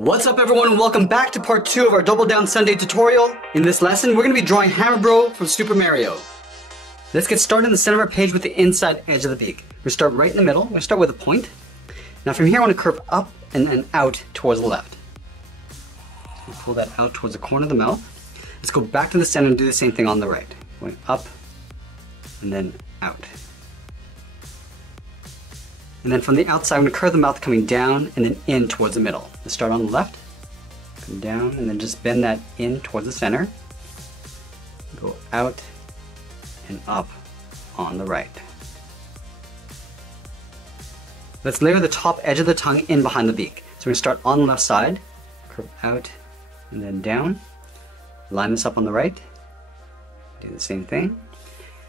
What's up everyone and welcome back to part 2 of our Double Down Sunday tutorial. In this lesson we're going to be drawing Hammer Bro from Super Mario. Let's get started in the center of our page with the inside edge of the beak. We're going to start right in the middle. We're going to start with a point. Now from here I want to curve up and then out towards the left. So pull that out towards the corner of the mouth. Let's go back to the center and do the same thing on the right. Going up and then out. And then from the outside, I'm going to curve the mouth coming down and then in towards the middle. Let's start on the left, come down, and then just bend that in towards the center. Go out and up on the right. Let's layer the top edge of the tongue in behind the beak. So we're going to start on the left side, curve out and then down. Line this up on the right, do the same thing.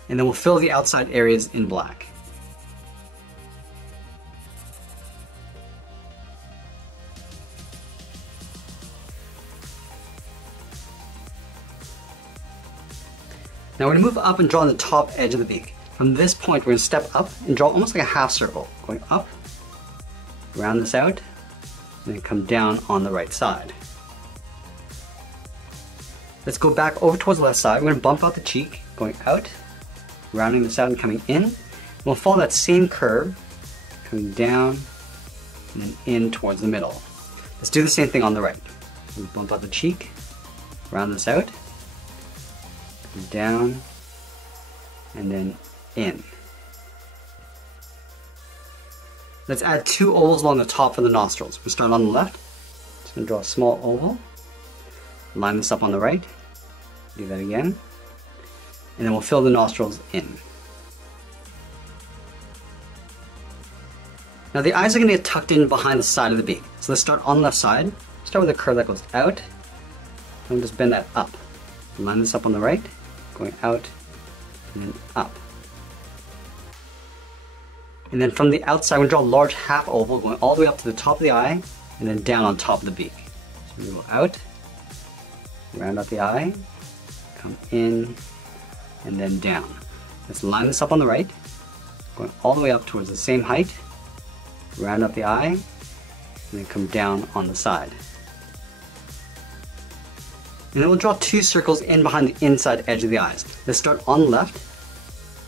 And then we'll fill the outside areas in black. Now we're going to move up and draw on the top edge of the beak. From this point we're going to step up and draw almost like a half circle. Going up, round this out, and then come down on the right side. Let's go back over towards the left side. We're going to bump out the cheek, going out, rounding this out and coming in. And we'll follow that same curve, coming down and then in towards the middle. Let's do the same thing on the right. We'll bump out the cheek, round this out, down and then in. Let's add two ovals along the top for the nostrils. We'll start on the left. Just going to draw a small oval. Line this up on the right. Do that again. And then we'll fill the nostrils in. Now the eyes are going to get tucked in behind the side of the beak. So let's start on the left side. Start with a curve that goes out. And we'll just bend that up. Line this up on the right. Going out and then up. And then from the outside, we're going to draw a large half oval going all the way up to the top of the eye and then down on top of the beak. So we go out, round out the eye, come in, and then down. Let's line this up on the right, going all the way up towards the same height, round out the eye, and then come down on the side. And then we'll draw two circles in behind the inside edge of the eyes. Let's start on the left.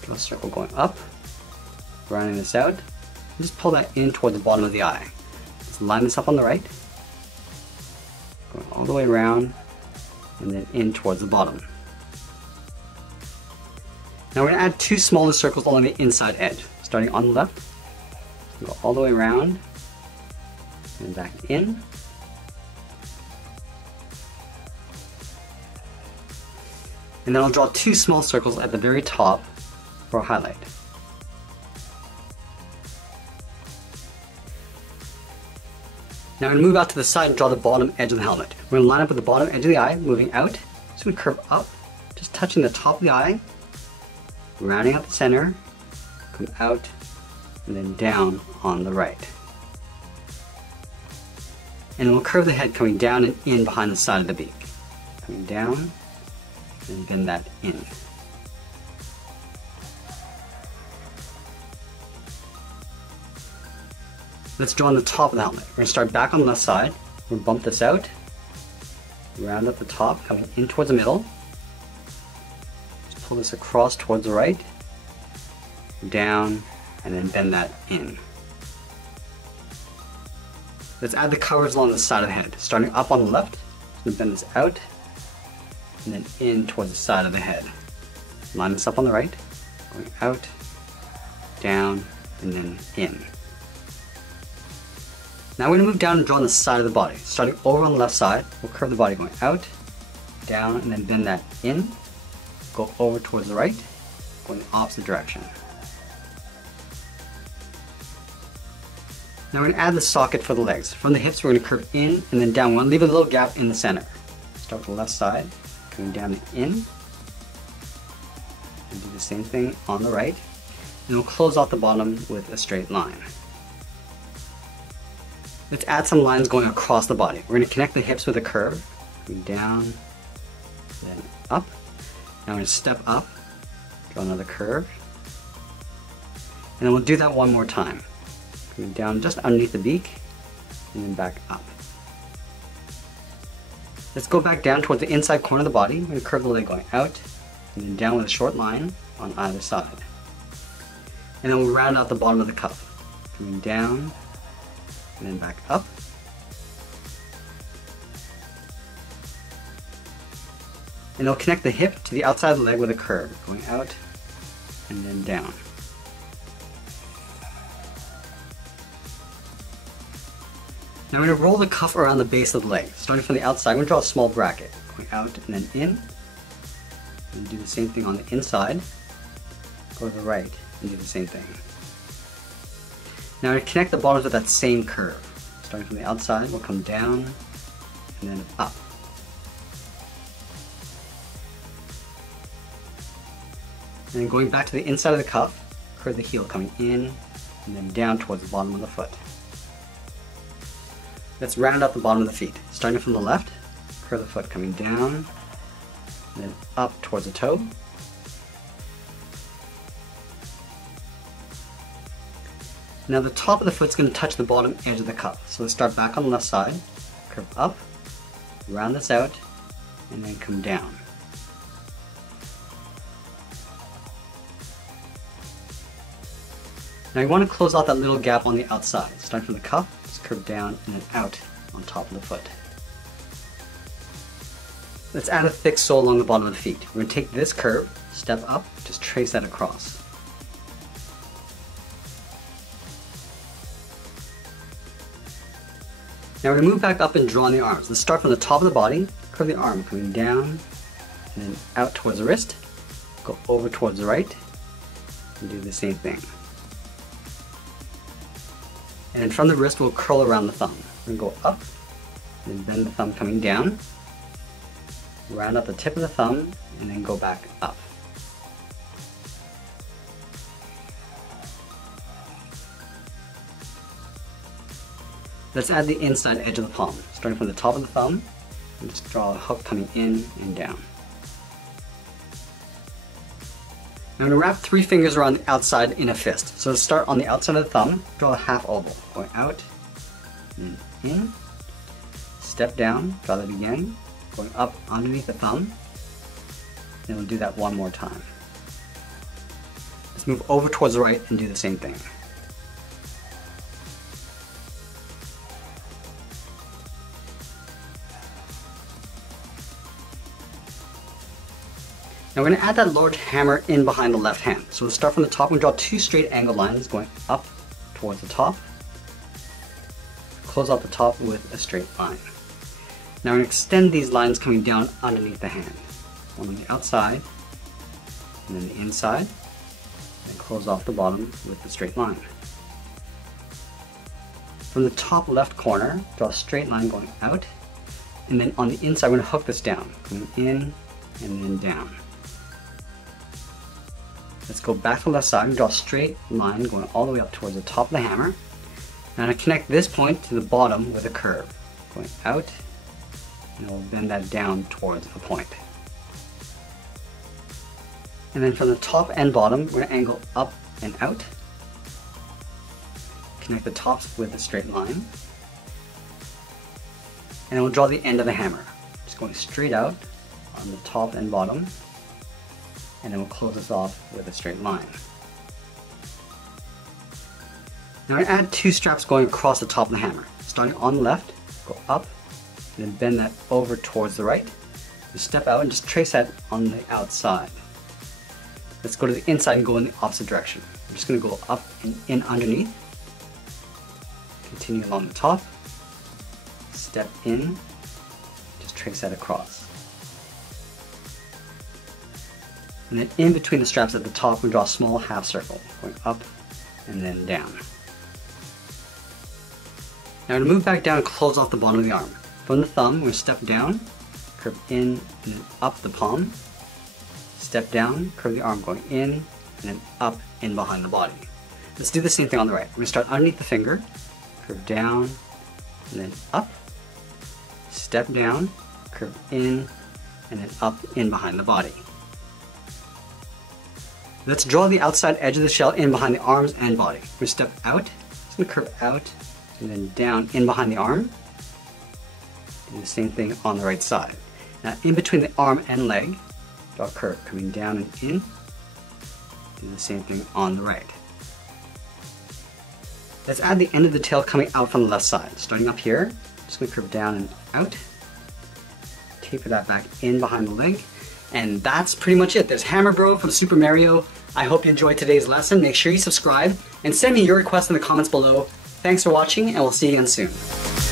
Draw a circle going up, rounding this out, and just pull that in toward the bottom of the eye. Let's line this up on the right, going all the way around, and then in towards the bottom. Now we're going to add two smaller circles along the inside edge. Starting on the left, go all the way around, and back in. And then I'll draw two small circles at the very top for a highlight. Now I'm going to move out to the side and draw the bottom edge of the helmet. We're going to line up with the bottom edge of the eye, moving out. So we curve up, just touching the top of the eye, rounding out the center, come out, and then down on the right. And then we'll curve the head coming down and in behind the side of the beak. Coming down, and bend that in. Let's draw on the top of the helmet. We're going to start back on the left side. We're going to bump this out, round up the top, coming in towards the middle. Just pull this across towards the right, down, and then bend that in. Let's add the covers along the side of the head. Starting up on the left, just going to bend this out, and then in towards the side of the head. Line this up on the right, going out, down, and then in. Now we're going to move down and draw on the side of the body. Starting over on the left side, we'll curve the body going out, down, and then bend that in. Go over towards the right, going the opposite direction. Now we're going to add the socket for the legs. From the hips we're going to curve in and then down. We're going to leave a little gap in the center. Start with the left side, coming down and in, and do the same thing on the right, and we'll close off the bottom with a straight line. Let's add some lines going across the body. We're going to connect the hips with a curve, going down, then up. Now we're going to step up, draw another curve, and then we'll do that one more time. Coming down just underneath the beak, and then back up. Let's go back down towards the inside corner of the body. We're going to curve the leg going out and then down with a short line on either side. And then we'll round out the bottom of the cuff. Coming down and then back up. And it'll connect the hip to the outside of the leg with a curve, going out and then down. Now we're going to roll the cuff around the base of the leg. Starting from the outside, we're going to draw a small bracket, going out and then in. And do the same thing on the inside. Go to the right and do the same thing. Now we're going to connect the bottoms with that same curve. Starting from the outside, we'll come down and then up. And then going back to the inside of the cuff, curve the heel coming in and then down towards the bottom of the foot. Let's round out the bottom of the feet. Starting from the left, curve the foot coming down, and then up towards the toe. Now the top of the foot's going to touch the bottom edge of the cuff. So let's start back on the left side, curve up, round this out, and then come down. Now you want to close out that little gap on the outside. Starting from the cuff, just curve down and then out on top of the foot. Let's add a thick sole along the bottom of the feet. We're going to take this curve, step up, just trace that across. Now we're going to move back up and draw on the arms. Let's start from the top of the body, curve the arm coming down and then out towards the wrist, go over towards the right, and do the same thing. And then from the wrist, we'll curl around the thumb. We're going to go up, and bend the thumb coming down, round out the tip of the thumb, and then go back up. Let's add the inside edge of the palm. Starting from the top of the thumb, and just draw a hook coming in and down. Now I'm going to wrap 3 fingers around the outside in a fist. So let's start on the outside of the thumb, draw a half oval, going out and in, step down, draw that again, going up underneath the thumb, and we'll do that one more time. Let's move over towards the right and do the same thing. Now we're going to add that large hammer in behind the left hand. So we'll start from the top and draw 2 straight angled lines going up towards the top. Close out the top with a straight line. Now we're going to extend these lines coming down underneath the hand. One on the outside, and then the inside, and close off the bottom with a straight line. From the top left corner, draw a straight line going out, and then on the inside we're going to hook this down, going in and then down. Let's go back to the left side and draw a straight line going all the way up towards the top of the hammer. Now to connect this point to the bottom with a curve, going out, and we'll bend that down towards a point. And then from the top and bottom, we're going to angle up and out. Connect the tops with a straight line. And then we'll draw the end of the hammer, just going straight out on the top and bottom. And then we'll close this off with a straight line. Now we're going to add 2 straps going across the top of the hammer. Starting on the left, go up, and then bend that over towards the right. Just step out and just trace that on the outside. Let's go to the inside and go in the opposite direction. I'm just going to go up and in underneath. Continue along the top. Step in, just trace that across. And then in between the straps at the top, we draw a small half circle, going up and then down. Now we're going to move back down and close off the bottom of the arm. From the thumb, we're going to step down, curve in and then up the palm, step down, curve the arm going in, and then up in behind the body. Let's do the same thing on the right. We're going to start underneath the finger, curve down, and then up, step down, curve in, and then up in behind the body. Let's draw the outside edge of the shell in behind the arms and body. We're going to step out, just going to curve out, and then down in behind the arm, Do the same thing on the right side. Now in between the arm and leg, draw a curve coming down and in. Do the same thing on the right. Let's add the end of the tail coming out from the left side. Starting up here, just going to curve down and out. Taper that back in behind the leg. And that's pretty much it. There's Hammer Bro from Super Mario. I hope you enjoyed today's lesson. Make sure you subscribe and send me your requests in the comments below. Thanks for watching, and we'll see you again soon.